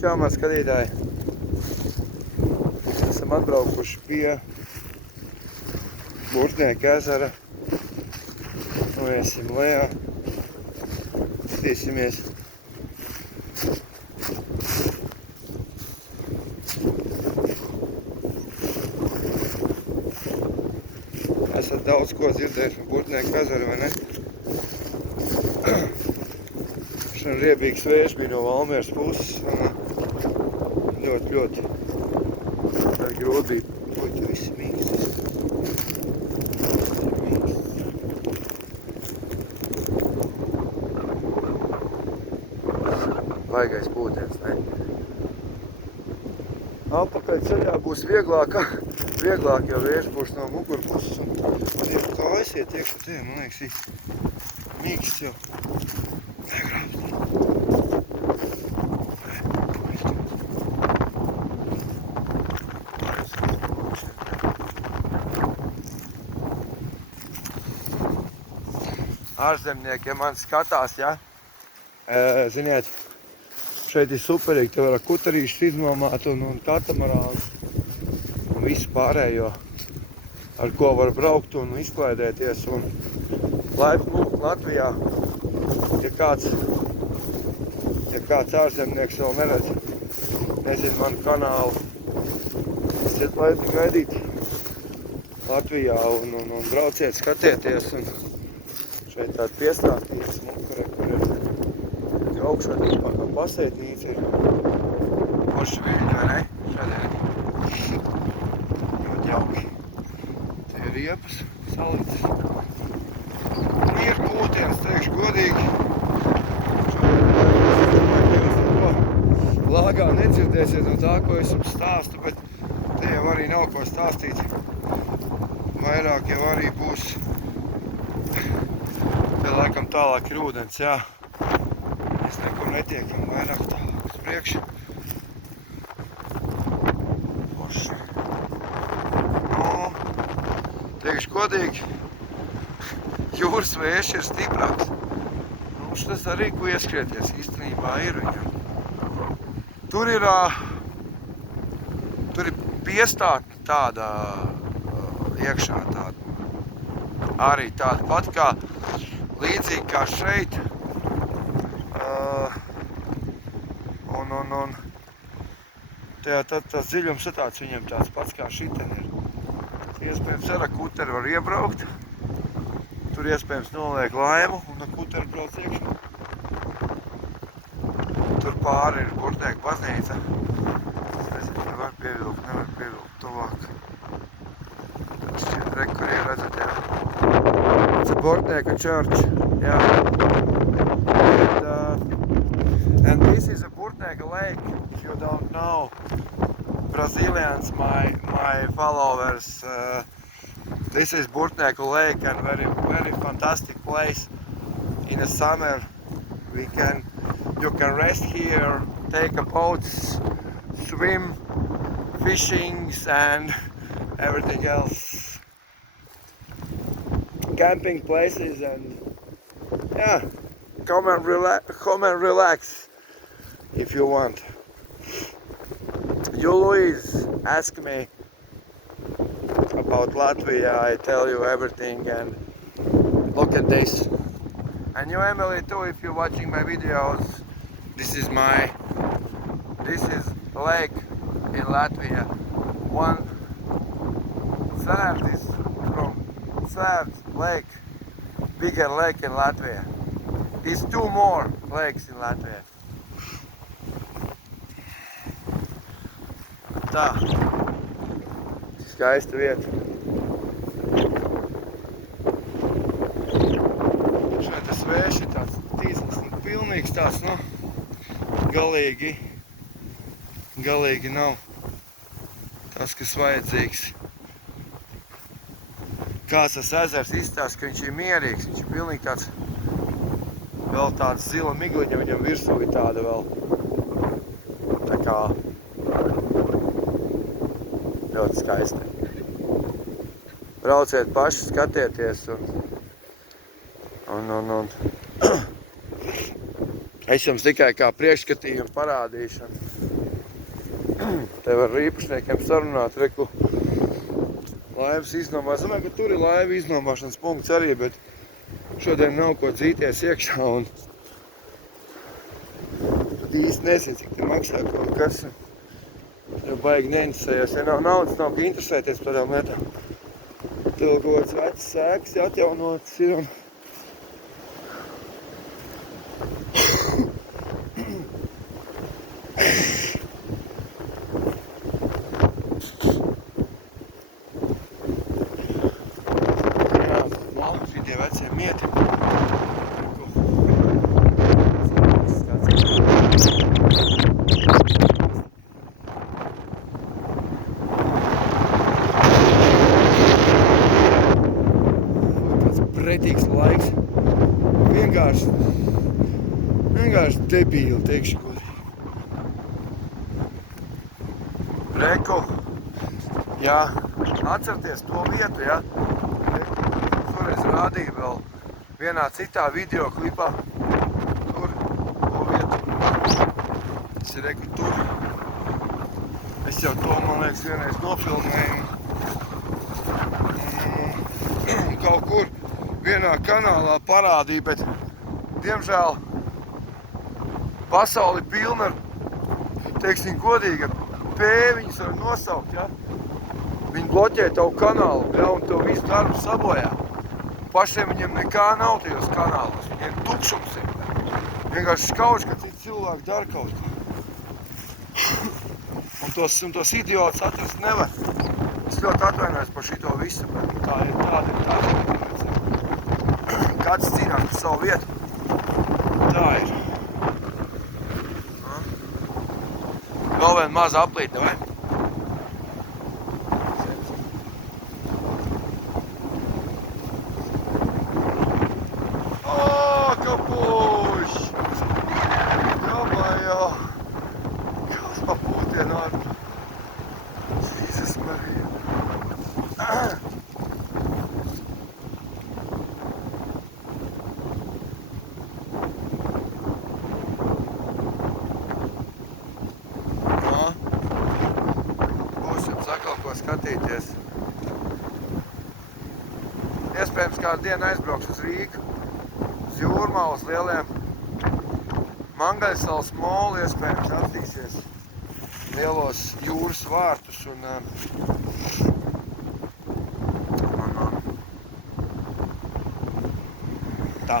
Čau, man skatītāji! Esam atbraukuši pie Burtnieka ezera. Noiesim lejā. Skatīsimies. Esat daudz ko dzirdējuši par Burtnieka ezeru, vai ne? Šodien riebīgs vējš bija no Valmieras puses. Ļoti grūti bija. Puķi visi mīkstas. Vaigais pūtiens, ne? Atpakaļ ceļā būs vieglāk, jo vējš būs no muguru puses. Un kā aiziet iekšā tie, man liekas, mīksts jau. Negrābst. Ārzemnieki, ja man skatās, ja? Ziniet, šeit ir superīgi, te var kutarīšus iznomāt un katamarānus un visu pārējo, ar ko var braukt un izklaidēties. Un laipni Latvijā, ja kāds ārzemnieks vēl neredz, nezinu manu kanālu, esiet laipni gaidīt Latvijā un brauciet, skatieties. Un šeit tāda piestāstītas, kur ir augšā tāda pasētnīca ir forši viļņi, vai ne? Šādien ļoti jauki. Te ir riepas saliktas. Ir pūtiens, teikšu godīgi. Lāgā nedzirdēsiet no tā, ko es jums stāstu, bet te jau arī nav ko stāstīt. Vairāk jau arī būs. Te laikam tālāk ir ūdens, jā. Mēs nekur netiekam vairāk tālāk uz priekšu. Forši. Teikšu godīgi, jūras vējš ir stiprāks. Tas arī, ko ieskrieties, īstenībā ir viņam. Tur ir piestātne tāda iekšā tāda. Arī tāda pat kā līdzīgi kā šeit. Un tas dziļums ir tāds viņam tāds pats kā šiten ir. Iespējams ar kuteri var iebraukt. Tur iespējams noliek laimu un ar kuteri brauc iekšā. Tur pāri ir Burtnieka baznīca. Nezinu, vai var pievilkt, nevar pievilkt tuvāk. Tas šķiet kur ir, redzat, jā. It's a Burtnieka church, yeah. And this is a Burtnieka lake, if you don't know. Brazilians, my followers, this is Burtnieka lake and very fantastic place. In the summer, you can rest here, take a boat, swim, fishing and everything else. Camping places and yeah, come and relax if you want. You Luis ask me about Latvia, I tell you everything and look at this. And you Emily too, if you're watching my videos, this is lake in Latvia. One third is from third lake, bigger lake in Latvia. There's two more lakes in Latvia. Tā, skaista vieta. Šeit tas vējš ir tāds tīsls un pilnīgs tāds, nu, galīgi nav tas, kas vajadzīgs. Kāds tas ezers izstāsta, ka viņš ir mierīgs, viņš ir pilnīgi tāds, vēl tāds zila migliņa, viņam virsū ir tāda vēl, tā kā, ļoti skaisti. Brauciet paši, skatieties un es jums tikai kā priekšskatījumu parādīšu. Te var ar īpašniekiem sarunāt, reku laivas iznomā. Es domāju, ka tur ir laiva iznomāšanas punkts arī, bet šodien nav ko dzīties iekšā un tad īsti nezinu, cik te maksā kaut kas. Jau baigi neinteresējās, ja nav naudas, nav ka interesēties par tādām lietām. Tev kaut kāds vecs sēkas atjaunots ir un šitie vecie mieti. Tāds pretīgs laiks. Vienkārši debīli, teikšu godīgi. Reku, jā, atcerieties to vietu, jā. Šoreiz rādīju vēl vienā citā video klipā. Tur, to vietu. Tas ir reku tur. Es jau to, man liekas, vienreiz nofilmēju. Kaut kur vienā kanālā parādīja, bet, diemžēl, pasauli pilna ar, teiksim, godīgi, pēviņus var nosaukt, ja? Viņi bloķē tavu kanālu, ja, un tev visu darbu sabojā. Pašiem viņiem nekā nav tajos kanālos, viņiem tukšums ir. Vienkārši skauž, ka citi cilvēki dara kaut ko. Un tos idiotus atrast nevar. Es ļoti atvainojos par šito visu, bet tā ir tāda. Kāds cīnās par savu vietu. Tā ir. Vēl viena maza aplīte, vai? Kapuš! Jāmājā! Kāds papūtien ar... Jēzus Marija! Būs jums atkal ko skatīties. Iespējams, kādu dienu aizbraukšu uz Rīgu, uz Jūrmalu, uz lieliem Mangaļsalas molu, iespējams attīsies lielos jūras vārtus un tādā kā.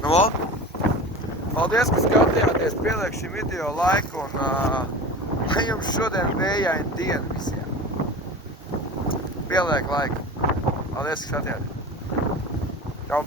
Nu, paldies, ka skatījāties, pieliek šim video laiku un lai jums šodien vējaina diena visiem. Pieliek laiku. Paldies, ka skatījāties. Čau!